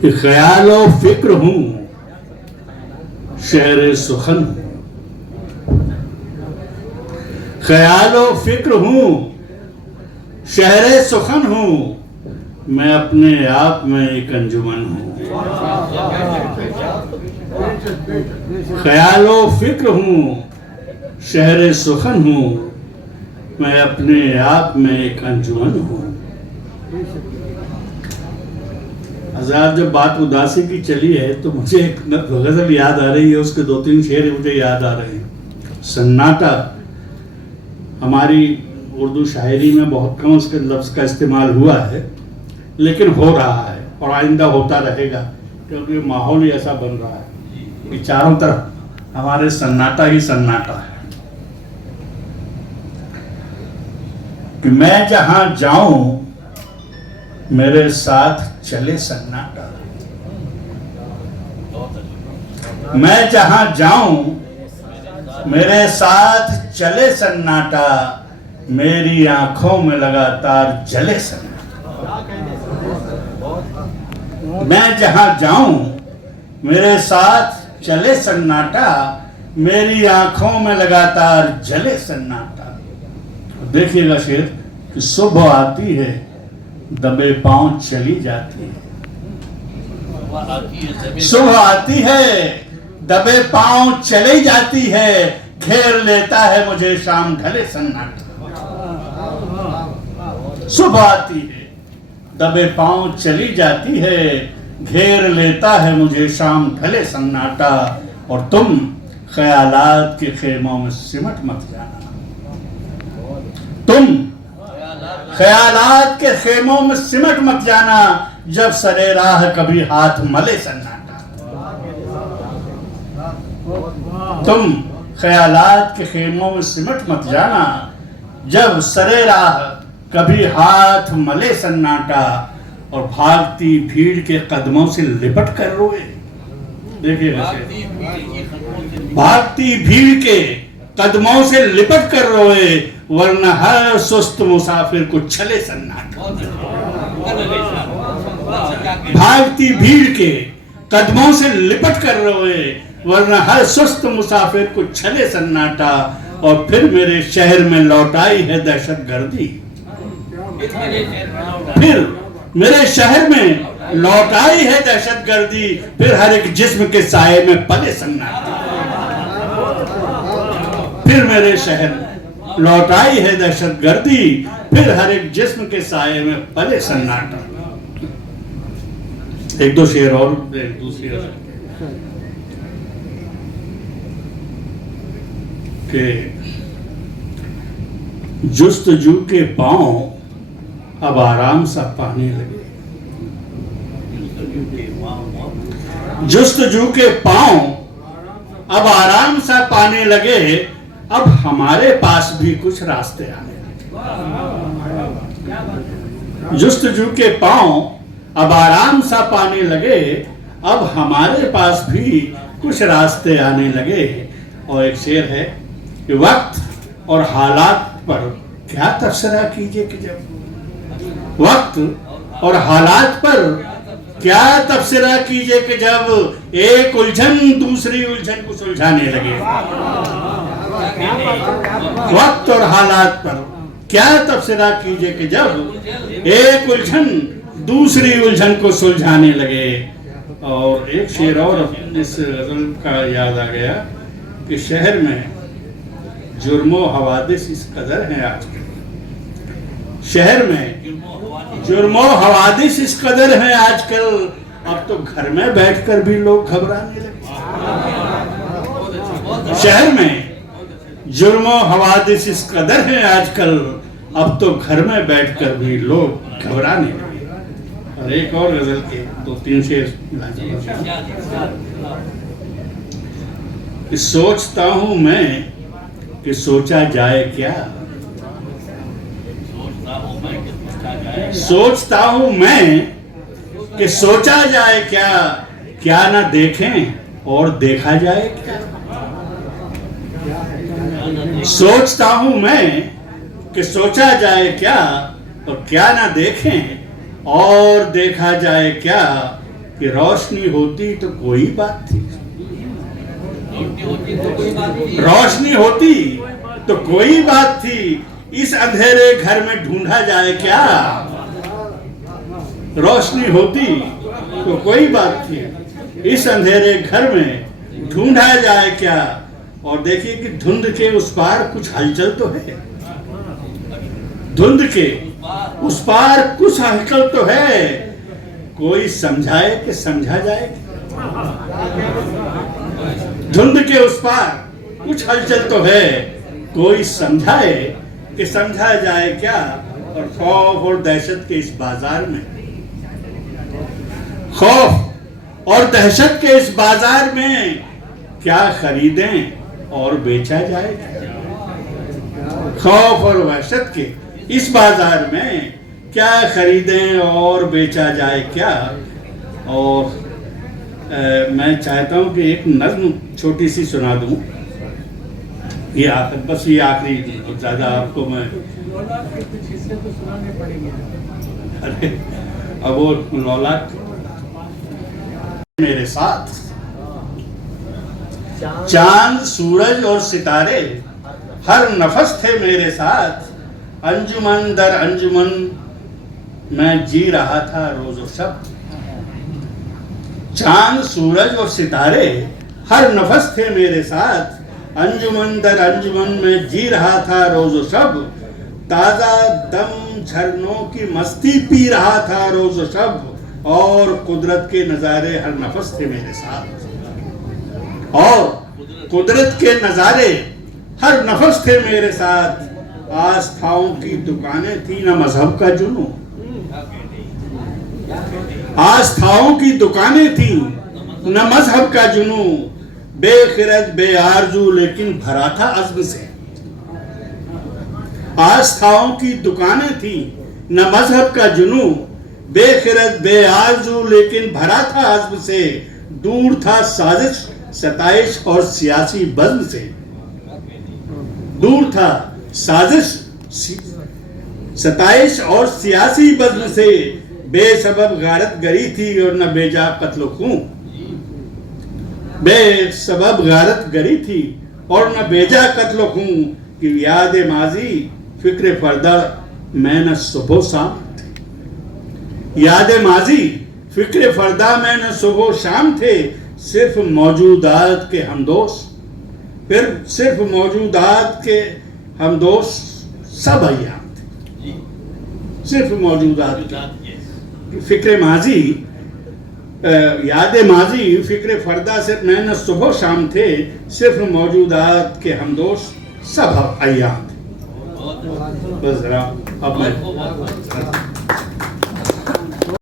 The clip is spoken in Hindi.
कि ख्यालो फिक्र हूं, शहर सुखन हूं। ख्यालो फिक्र हूं, शहर सुखन हूं, मैं अपने आप में एक अंजुमन हूं। ख्यालो फिक्र हूं, शहर सुखन हूं, मैं अपने आप में एक अंजुमन हूं। हज़रात, जब बात उदासी की चली है तो मुझे एक गज़ल याद आ रही है, उसके 2-3 शेर मुझे याद आ रहे हैं। सन्नाटा हमारी उर्दू शायरी में बहुत कम उसके लफ्ज़ का इस्तेमाल हुआ है, लेकिन हो रहा है और आइंदा होता रहेगा, क्योंकि माहौल ही ऐसा बन रहा है कि चारों तरफ हमारे सन्नाटा ही सन्नाटा है। कि मैं जहां जाऊं मेरे साथ चले सन्नाटा। मैं जहां जाऊं मेरे साथ चले सन्नाटा, मेरी आंखों में लगातार जले सन्नाटा। मैं जहां जाऊं मेरे साथ चले सन्नाटा, मेरी आंखों में लगातार जले सन्नाटा। देखिएगा शेर कि सुबह आती है दबे पांव चली जाती है। सुबह आती है दबे पांव चली जाती है, घेर लेता है मुझे शाम ढले सन्नाटा। सुबह आती है दबे पांव चली जाती है, घेर लेता है मुझे शाम ढले सन्नाटा। और तुम ख्यालात के खेमों में सिमट मत जाना। तुम ख्यालात के खेमों में सिमट मत जाना, जब सरे राह कभी हाथ मले सन्नाटा। तुम ख्यालात के खेमों में सिमट मत जाना, जब सरे राह कभी हाथ मले सन्नाटा। और भागती भीड़ के कदमों से लिपट कर रोए। देखिए, भागती भीड़ के कदमों से लिपट कर रोए, वरना हर सुस्त मुसाफिर को छले सन्नाटा। भागती भीड़ के कदमों से लिपट कर रोए, वरना हर सुस्त मुसाफिर को छले सन्नाटा। और फिर मेरे शहर में लौट आई है दहशत गर्दी। फिर मेरे शहर में लौट आई है दहशत गर्दी, फिर हर एक जिस्म के साये में पले सन्नाटा। फिर मेरे शहर में लौट आई है दहशत गर्दी, फिर हर एक जिस्म के साये में पले सन्नाटा। एक दो शेर और दूसरी के जुस्तजू के पांव अब आराम सा पाने लगे। जुस्तजू के पांव अब आराम सा पाने लगे, अब हमारे पास भी कुछ रास्ते आने लगे। जुस्तजू के पांव अब आराम सा पाने लगे, अब हमारे पास भी कुछ रास्ते आने लगे। और एक शेर है कि वक्त और हालात पर क्या तबसरा कीजिए कि जब वक्त और हालात पर क्या तबसरा कीजिए कि जब एक उलझन दूसरी उलझन को सुलझाने लगे। वक्त और हालात पर क्या तबसरा कीजिए कि जब एक उलझन दूसरी उलझन को सुलझाने लगे। और एक शेर और इस गजल का याद आ गया कि शहर में जुर्मो हवादिस इस कदर हैं आजकल। शहर में जुर्मो हवादिस इस कदर हैं आजकल, अब तो घर में बैठकर भी लोग घबराने लगे। शहर में जुर्मो हवादिस इस कदर हैं आजकल, अब तो घर में बैठकर भी लोग घबराने लगे। और एक और गजल के 2-3 शेर सोचता हूं मैं कि सोचा जाए क्या। सोचता हूं मैं कि सोचा जाए क्या, क्या ना देखें और देखा जाए क्या। सोचता हूं मैं कि सोचा जाए क्या, और क्या ना देखें और देखा जाए क्या। कि रोशनी होती तो कोई बात थी, रोशनी होती तो कोई बात थी, इस अंधेरे घर में ढूंढा जाए क्या। रोशनी होती तो कोई बात थी, इस अंधेरे घर में ढूंढा जाए क्या। और देखिए कि धुंध के उस पार कुछ हलचल तो है, धुंध के उस पार कुछ हलचल तो है, कोई समझाए कि समझा जाए। धुंध के उस पार कुछ हलचल तो है, कोई समझाए कि समझा जाए क्या। और खौफ और दहशत के इस बाजार में, खौफ और दहशत के इस बाजार में क्या खरीदें और बेचा जाए। खौफ और वहशत के इस बाजार में क्या खरीदें और बेचा जाए क्या। और मैं चाहता हूं कि एक नज्म छोटी सी सुना दूं, ये बस ये आखिरी, ज्यादा आपको मैं, अरे अब वो 9 लाख मेरे साथ, चांद सूरज और सितारे हर नफस थे मेरे साथ, अंजुमन दर अंजुमन मैं जी रहा था रोज और शब। चांद सूरज और सितारे हर नफस थे मेरे साथ, अंजुमन दर अंजुमन में जी रहा था रोज और शब। ताजा दम झरनों की मस्ती पी रहा था रोज और शब, और कुदरत के नजारे हर नफस थे मेरे साथ। और कुदरत के नजारे हर नफस थे मेरे साथ, आस्थाओं की दुकानें थी न मजहब का जुनून, आस्थाओं की दुकानें थी न मजहब का जुनून, बेखिरत बेआरजू लेकिन भरा था अज़्म से। आस्थाओं की दुकानें थी न मजहब का जुनून, बेखिरत बेआरजू लेकिन भरा था अज़्म से। दूर था साजिश सताइश और सियासी बज़्म से, दूर था साजिश सताइश और सियासी बज़्म से। बेसबब गारत गरी थी और न बेजा कत्ल खून, बेसबब गारत गरी थी और न बेजा कत्ल खून। कि याद माजी फिक्र फरदा मैं न सुबह शाम, याद माजी फिक्र फरदा में न सुबह शाम थे। सिर्फ मौजूदात के हमदोश, फिर सिर्फ मौजूदात के हमदोश सब अय्याम थे। सिर्फ मौजूदात के फिक्र माजी, याद माजी फिक्र फरदा से मैं न सुबह शाम थे। सिर्फ मौजूदात के हमदोश सब अय्याम थे। बस जरा अब मैं